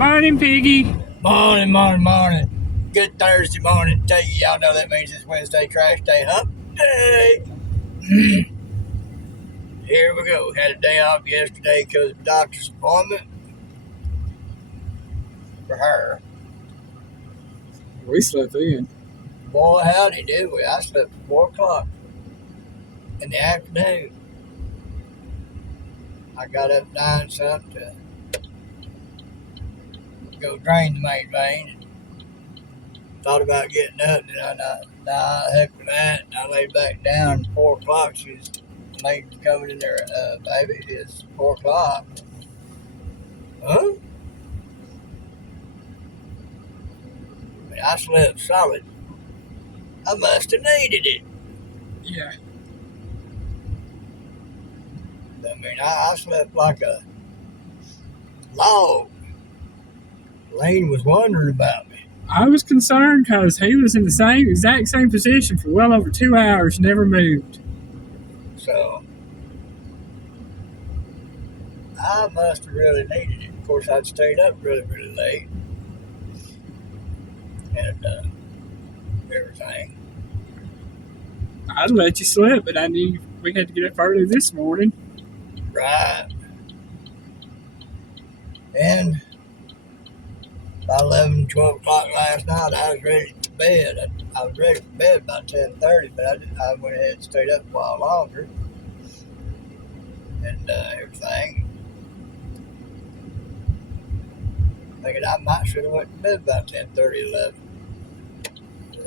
Morning, Piggy. Morning. Good Thursday morning to you. Y'all know that means it's Wednesday, trash day, hump day. Here we go. Had a day off yesterday because of the doctor's appointment for her. We slept in. Boy, howdy do we. I slept at 4 o'clock in the afternoon. I got up 9 something to go drain the main vein. Thought about getting up, and I thought, nah, heck with that. And I laid back down at 4 o'clock. She was late coming in there, baby. It's 4 o'clock. Huh? I mean, I slept solid. I must have needed it. Yeah. I mean, I slept like a log. Lane was wondering about me. I was concerned because he was in the exact same position for well over 2 hours, never moved. So, I must have really needed it. Of course, I'd stayed up really, really late. And everything. I'd let you slip, but I knew we had to get up early this morning. Right. And by 11, 12 o'clock last night, I was ready for bed. I was ready for bed by 10:30, but I went ahead and stayed up a while longer. And everything. Thinking I might should have went to bed by 10:30, 11.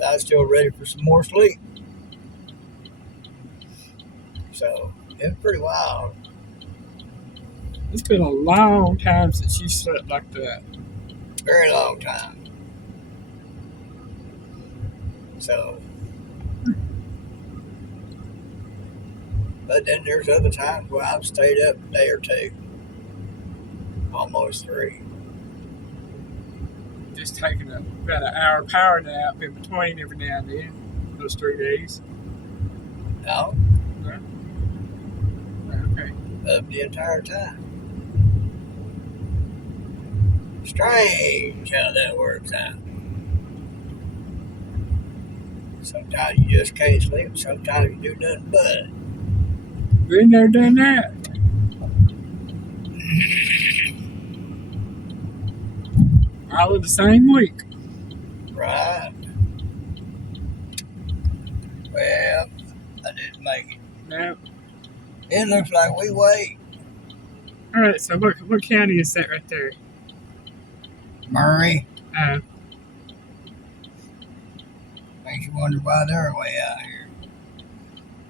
I was still ready for some more sleep. So, it was pretty wild. It's been a long time since you slept like that. Very long time. So, but then there's other times where I've stayed up a day or two. Almost 3. Just taking about an hour power nap in between every now and then, those 3 days. No? No? Okay. Up the entire time. Strange how that works out. Sometimes you just can't sleep, sometimes you do nothing but. Been there, done that. All of the same week. Right. Well, I didn't make it. No. It looks like we wait. All right, so what county is that right there? Murray. Makes you wonder why they're way out here.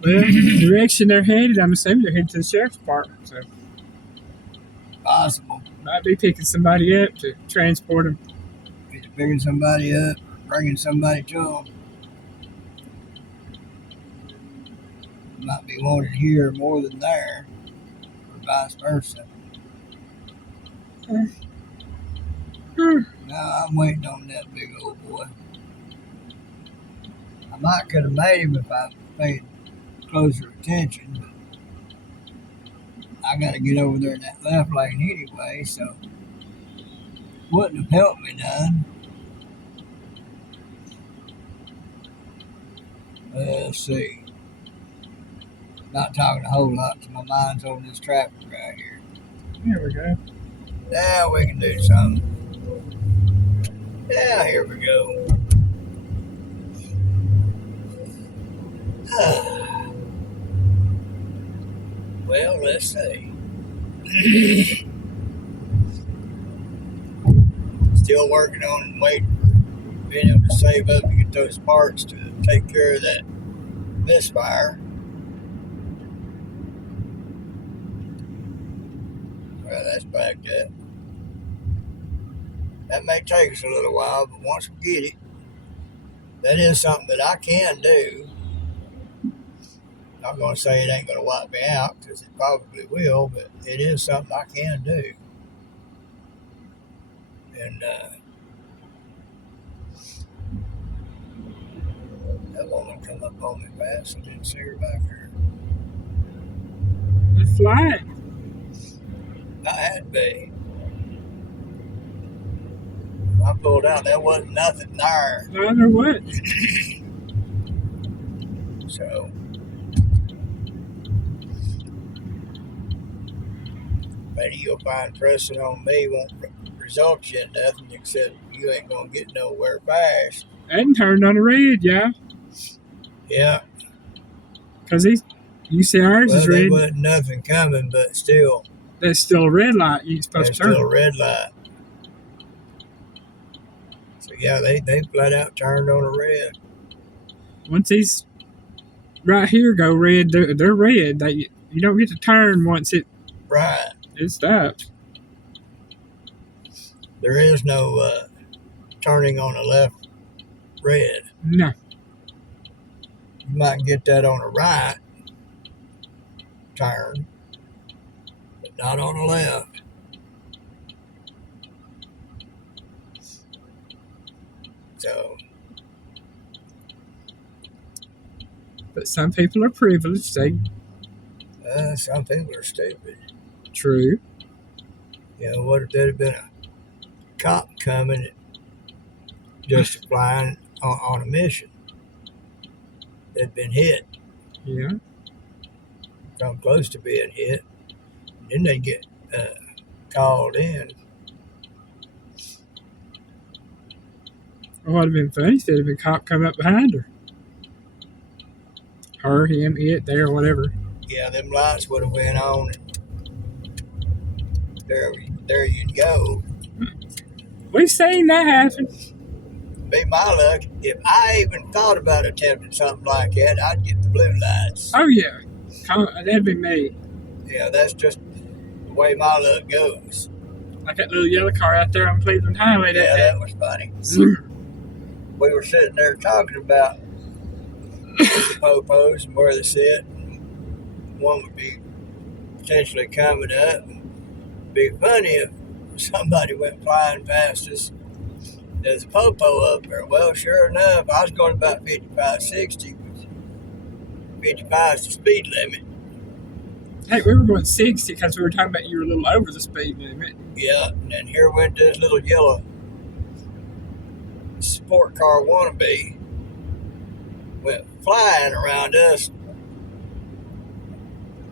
Well, the direction they're headed, I'm assuming they're headed to the sheriff's department. So Possible. might be picking somebody up to transport them. Either picking somebody up, bringing somebody to them. Might be wanted here more than there, or vice versa. No, I'm waiting on that big old boy. I might could have made him if I paid closer attention, but I got to get over there in that left lane anyway, so wouldn't have helped me none. Let's see. Not talking a whole lot, so my mind's on this traffic right here. There we go. Now we can do something. Yeah, here we go. Well, let's see. Still working on and waiting for being able to save up to get those parts to take care of that misfire. Well, that's backed up. That may take us a little while, but once we get it, that is something that I can do. I'm going to say it ain't going to wipe me out, because it probably will, but it is something I can do. And that woman come up on me fast. I didn't see her back there. It's flying. I had to be. I pulled out, there wasn't nothing there. No, there wasn't. So, maybe you'll find pressing on me won't result you in nothing except you ain't gonna get nowhere fast. And turned on the red, yeah. Yeah. Because you see ours Well, is there red. wasn't nothing coming, but still, There's still a red light you're supposed there's to turn. still a red light. So yeah, they flat out turned on a red. Once these right here go red, they're red. You don't get to turn once it stops. There is no turning on the left red. No. You might get that on the right turn, but not on the left. So, But some people are privileged. some people are stupid. True. You know, what if there'd have been a cop coming just flying on a mission? They'd been hit, Yeah. come close to being hit, and then they get called in. It would have been funny if there'd have been a cop come up behind her. Her, him, it, there, whatever. Yeah, them lights would have went on, and there you'd go. We've seen that happen. Be my luck. If I even thought about attempting something like that, I'd get the blue lights. Oh, yeah. That'd be me. Yeah, that's just the way my luck goes. Like that little yellow car out there on Cleveland Highway. Yeah, that was funny. We were sitting there talking about the popos and where they sit. One would be potentially coming up. It'd be funny if somebody went flying past us. There's a popo up there. Well, sure enough, I was going about 55, 60. 55 is the speed limit. Hey, we were going 60 because we were talking about you were a little over the speed limit. Yeah, and then here went this little yellow sport car wannabe. Went flying around us.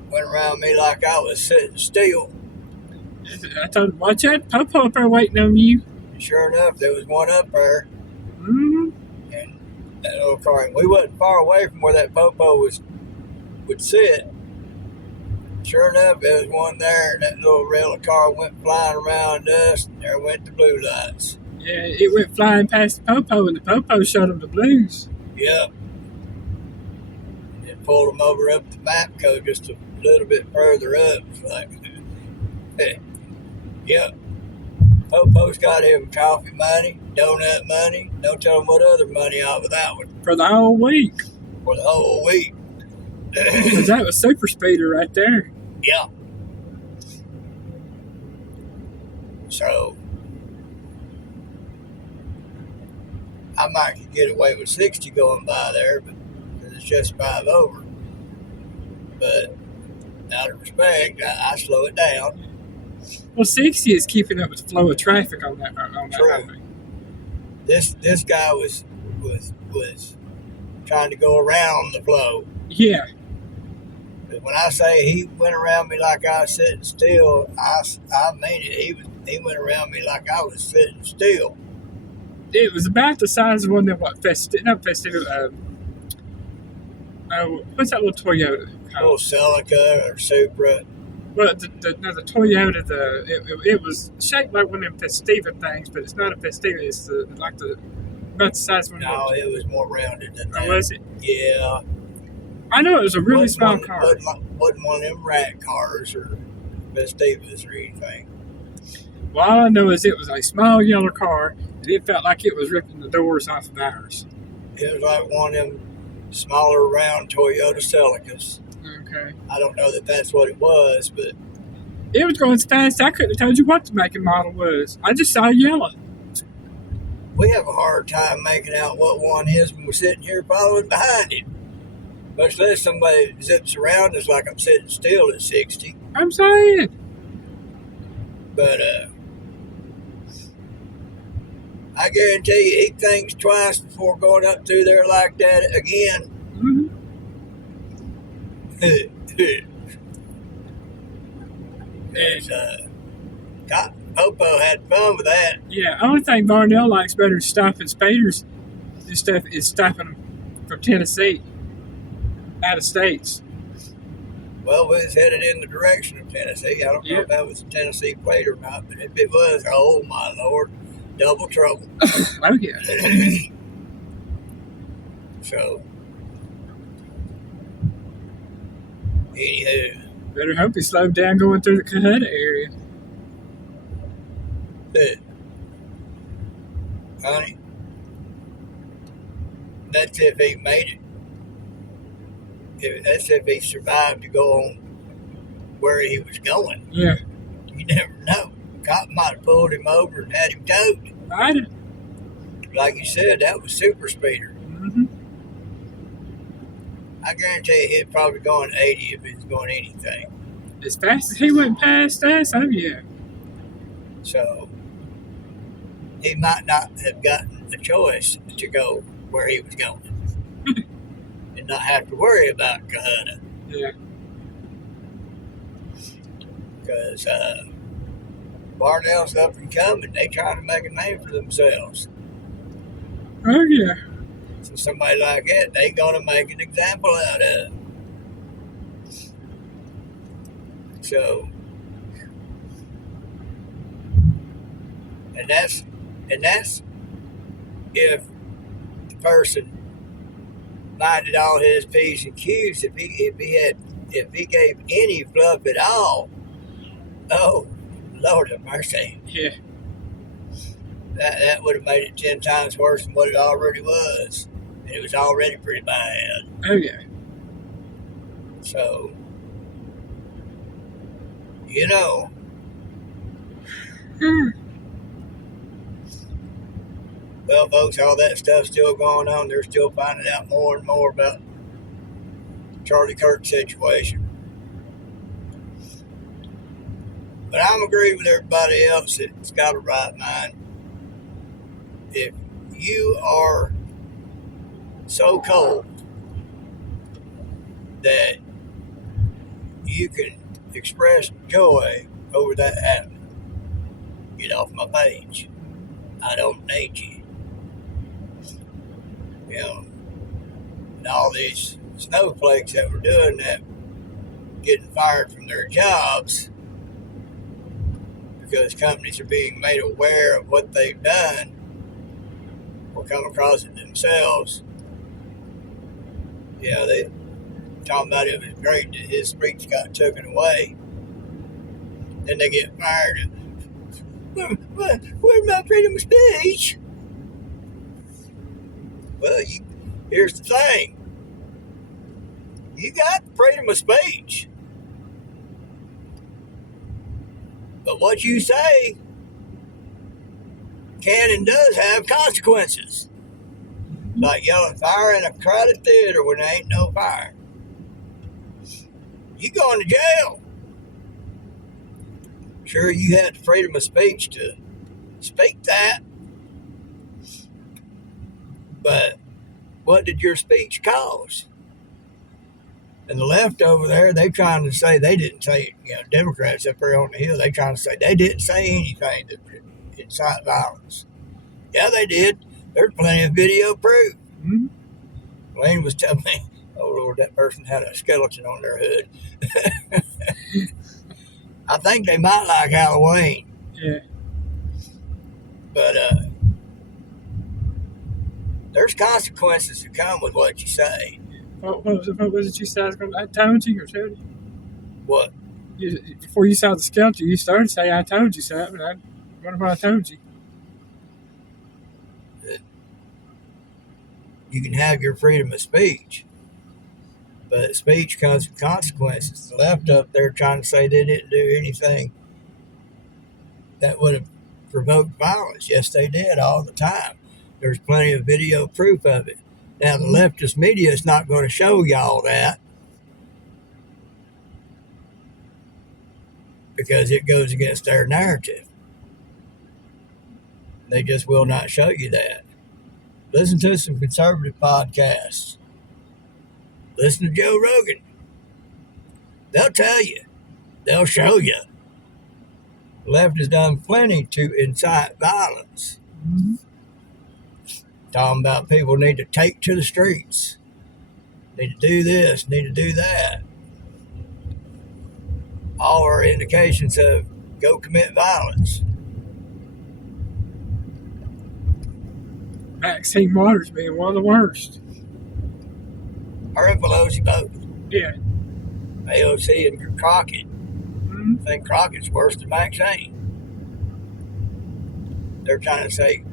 Went around me like I was sitting still. I told him, watch out, Popo up there waiting on you. And sure enough, there was one up there. Mm-hmm. And that little car, we wasn't far away from where that popo would sit. Sure enough, there was one there, and that little rail car went flying around us, and there went the blue lights. Yeah, it went flying past the Popo, and the Popo showed him the blues. Yep. And pulled them over up the Mapco just a little bit further up. It's like, hey, yep. Popo's got him coffee money, donut money. Don't tell him what other money out of that one. For the whole week. For the whole week. Because that was super speeder right there. Yeah. So, I might could get away with 60 going by there, but it's just 5 over. But out of respect, I slow it down. Well, 60 is keeping up with the flow of traffic on that True. highway. This guy was trying to go around the flow. Yeah. But when I say he went around me like I was sitting still, I mean it. He went around me like I was sitting still. It was about the size of one that what's that little Toyota Little Celica or Supra. Well, the Toyota, it was shaped like one of them Festiva things, but it's not a Festiva. It's about the size of one. No, it was more rounded than that. Oh, was it? Yeah. I know it was a really small car. Wasn't one of them rat cars or Festivas or anything. Well, all I know is it was a small yellow car, and it felt like it was ripping the doors off of ours. It was like one of them smaller, round Toyota Celicas. Okay. I don't know that that's what it was, but it was going as fast. I couldn't have told you what the make and model was. I just saw yellow. We have a hard time making out what one is when we're sitting here following behind him. Much less somebody zips around us like I'm sitting still at 60. I'm saying. But I guarantee you, he thinks twice before going up through there like that again. Mm-hmm. Popo had fun with that. Yeah, only thing Barnell likes better than stopping spaders and stuff is stopping them from Tennessee, out of states. Well, we was headed in the direction of Tennessee. I don't know if that was a Tennessee plate or not, but if it was, oh my Lord, double trouble. Oh yeah. So, anywho. Better hope he slowed down going through the Cohutta area. Honey, that's if he made it. That's if he survived to go on where he was going. Yeah. You never know. Cop might have pulled him over and had him towed. Right. Like you said, that was super speeder. Mm-hmm. I guarantee you he'd probably go on 80 if he was going anything. As fast as he went past us, oh yeah. So he might not have gotten the choice to go where he was going and not have to worry about Cohutta. Yeah. Because Barnell's up and coming. They trying to make a name for themselves. Oh yeah. So somebody like that, they gonna make an example out of. So, and that's if the person minded all his P's and Q's. If he gave any fluff at all, oh Lord have mercy. Yeah. That would have made it 10 times worse than what it already was. And it was already pretty bad. Oh yeah. So, you know. Well, folks, all that stuff's still going on. They're still finding out more and more about Charlie Kirk's situation. But I'm agreeing with everybody else that's got a right mind. If you are so cold that you can express joy over that happening, get off my page. I don't need you. You know, and all these snowflakes that were doing that, getting fired from their jobs because companies are being made aware of what they've done or come across it themselves. You know, they talking about it was great that his speech got taken away. Then they get fired. Where's my freedom of speech? Well, here's the thing. You got freedom of speech. But what you say can and does have consequences. Like yelling fire in a crowded theater when there ain't no fire. You going to jail. Sure, you had the freedom of speech to speak that. But what did your speech cause? And the left over there, they trying to say they didn't say, Democrats up there on the Hill, they trying to say they didn't say anything that would incite violence. Yeah, they did. There's plenty of video proof. Mm-hmm. Lane was telling me, oh Lord, that person had a skeleton on their hood. I think they might like Halloween. Yeah. But there's consequences that come with what you say. What was it you said? I told you or told you? What? Before you saw the skeleton, you started to say, I told you something. I wonder what I told you. You can have your freedom of speech, but speech comes with consequences. The left up there trying to say they didn't do anything that would have provoked violence. Yes, they did all the time. There's plenty of video proof of it. Now, the leftist media is not going to show y'all that because it goes against their narrative. They just will not show you that. Listen to some conservative podcasts. Listen to Joe Rogan. They'll tell you. They'll show you. The left has done plenty to incite violence. Mm-hmm. Talking about people need to take to the streets. Need to do this, need to do that. All are indications of go commit violence. Maxine Waters being one of the worst. Her and Pelosi both. Yeah. AOC and Crockett. Mm-hmm. I think Crockett's worse than Maxine. They're trying to say,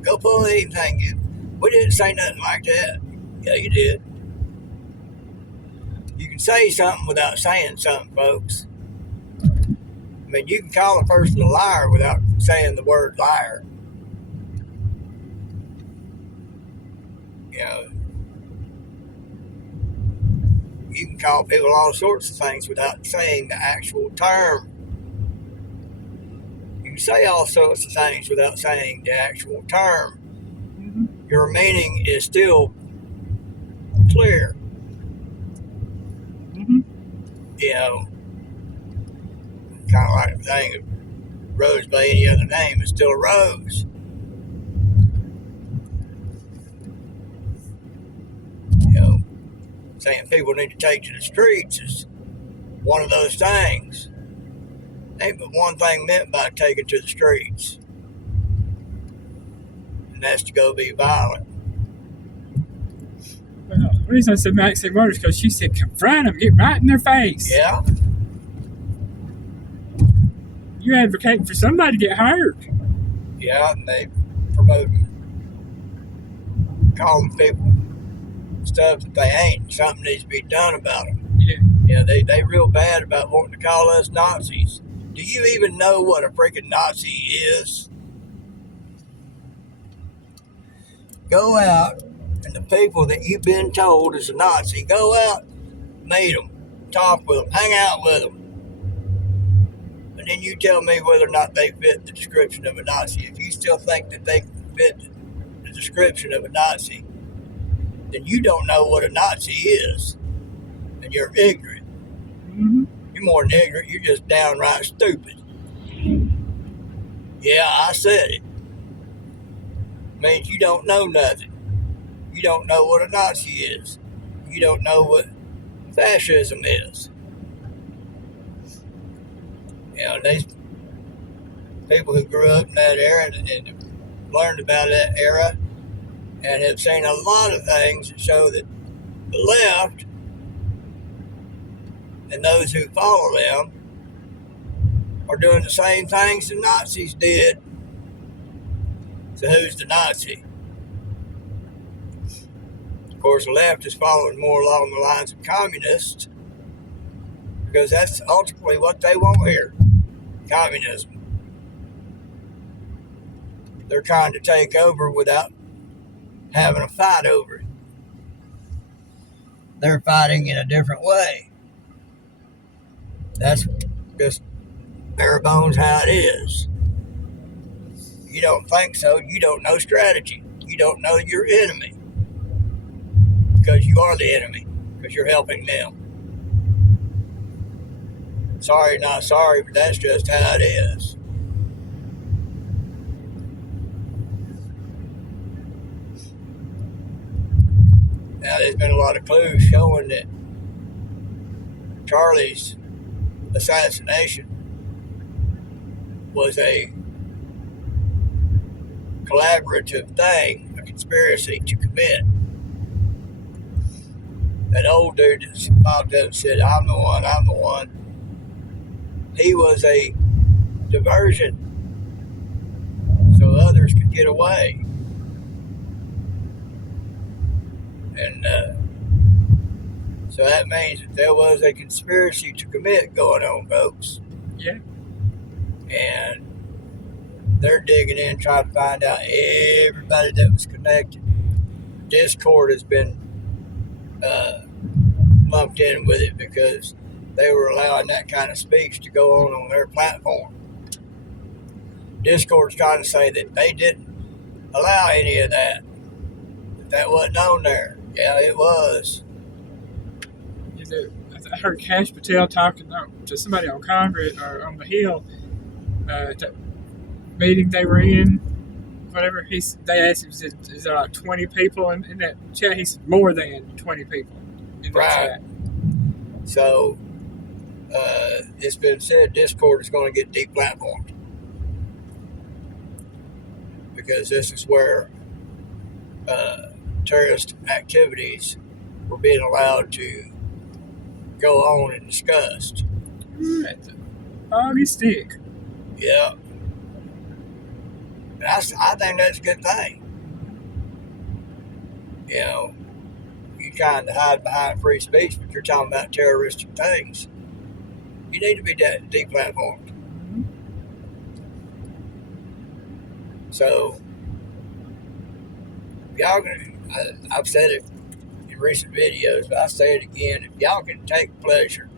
go pull anything. We didn't say nothing like that. Yeah, you did. You can say something without saying something, folks. I mean, you can call a person a liar without saying the word liar. You know, you can call people all sorts of things without saying the actual term. You can say all sorts of things without saying the actual term. Mm-hmm. Your meaning is still clear. Mm-hmm. You know, kind of like the thing of Rose by any other name is still a rose. You know, saying people need to take to the streets is one of those things. Ain't but one thing meant by taking to the streets, and that's to go be violent. Well, the reason I said Maxine Waters because she said confront them, get right in their face. Yeah. You're advocating for somebody to get hurt. Yeah, and they promote calling people stuff that they ain't. Something needs to be done about them. Yeah. Yeah, they real bad about wanting to call us Nazis. Do you even know what a freaking Nazi is? Go out, and the people that you've been told is a Nazi, go out, meet them, talk with them, hang out with them. And then you tell me whether or not they fit the description of a Nazi. If you still think that they fit the description of a Nazi, then you don't know what a Nazi is. And you're ignorant. Mm-hmm. You're more than ignorant, you're just downright stupid. Yeah, I said it. Means you don't know nothing. You don't know what a Nazi is. You don't know what fascism is. You know, these people who grew up in that era and learned about that era and have seen a lot of things that show that the left and those who follow them are doing the same things the Nazis did. So who's the Nazi? Of course, the left is following more along the lines of communists because that's ultimately what they want here. Communism. They're trying to take over without having a fight over it. They're fighting in a different way. That's just bare bones how it is. You don't think so, you don't know strategy. You don't know your enemy. Because you are the enemy. Because you're helping them. Sorry, not sorry, but that's just how it is. Now, there's been a lot of clues showing that Charlie's assassination was a collaborative thing, a conspiracy to commit. That old dude that popped up and said, I'm the one. He was a diversion so others could get away. And so that means that there was a conspiracy to commit going on, folks. Yeah. And they're digging in, trying to find out everybody that was connected. Discord has been lumped in with it because they were allowing that kind of speech to go on their platform. Discord's trying to say that they didn't allow any of that. That wasn't on there. Yeah, it was. I heard Cash Patel talking to somebody on Congress or on the Hill at that meeting they were in. Whatever they asked him, is there like 20 people in that chat? He said more than 20 people in that chat. So it's been said Discord is going to get deplatformed because this is where terrorist activities were being allowed to go on and discussed. Foggy stick. Yeah. I think that's a good thing. You know, you're trying to hide behind free speech, but you're talking about terroristic things. You need to be deplatformed. So, y'all I've said it in recent videos, but I'll say it again. If y'all can take pleasure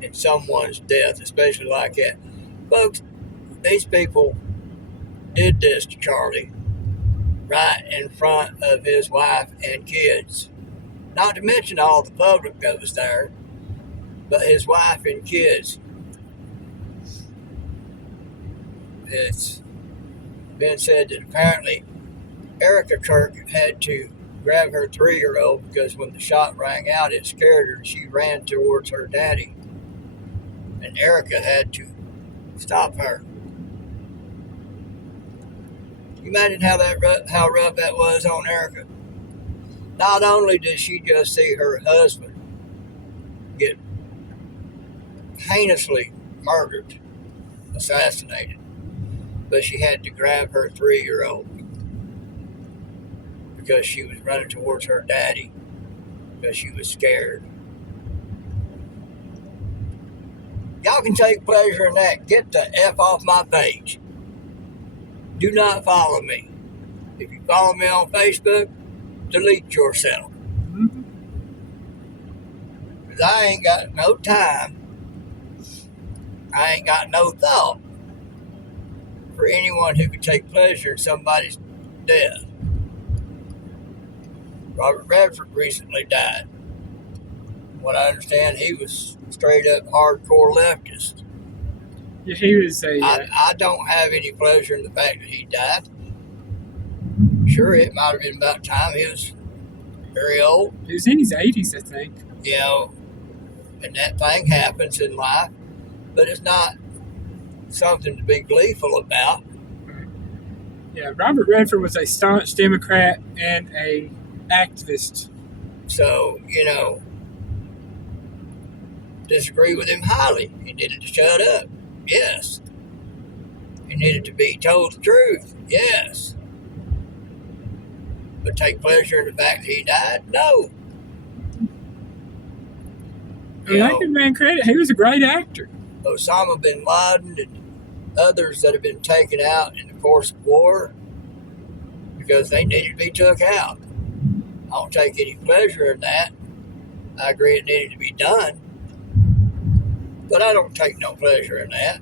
in someone's death, especially like that, folks, these people did this to Charlie right in front of his wife and kids. Not to mention all the public that was there, but his wife and kids. It's been said that apparently Erica Kirk had to grab her 3-year-old because when the shot rang out, it scared her and she ran towards her daddy. And Erica had to stop her. You imagine how rough that was on Erica? Not only did she just see her husband get heinously murdered, assassinated, but she had to grab her 3-year-old because she was running towards her daddy because she was scared. Y'all can take pleasure in that. Get the F off my page. Do not follow me. If you follow me on Facebook, delete yourself. Because I ain't got no time. I ain't got no thought for anyone who could take pleasure in somebody's death. Robert Redford recently died. What I understand, he was straight up hardcore leftist. Yeah, he was I don't have any pleasure in the fact that he died. Sure, it might have been about time. He was very old. He was in his 80s, I think. You know, and that thing happens in life, but it's not something to be gleeful about. Yeah, Robert Redford was a staunch Democrat and a activist. So, you know, disagree with him highly. He needed to shut up. Yes. He needed to be told the truth. Yes. But take pleasure in the fact that he died? No. I give man credit. He was a great actor. Osama bin Laden and others that have been taken out in the course of war because they needed to be took out. I don't take any pleasure in that. I agree it needed to be done. But I don't take no pleasure in that.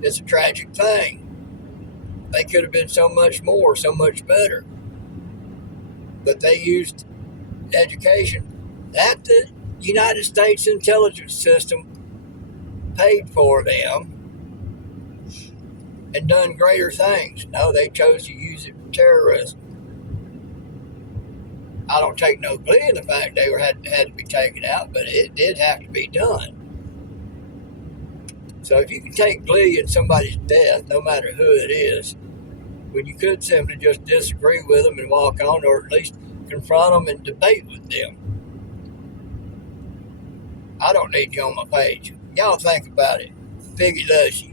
It's a tragic thing. They could have been so much more, so much better. But they used education that the United States intelligence system paid for them and done greater things. No, they chose to use it for terrorism. I don't take no glee in the fact they had to be taken out, but it did have to be done. So if you can take glee in somebody's death, no matter who it is, when you could simply just disagree with them and walk on, or at least confront them and debate with them. I don't need you on my page. Y'all think about it. Figgy loves you.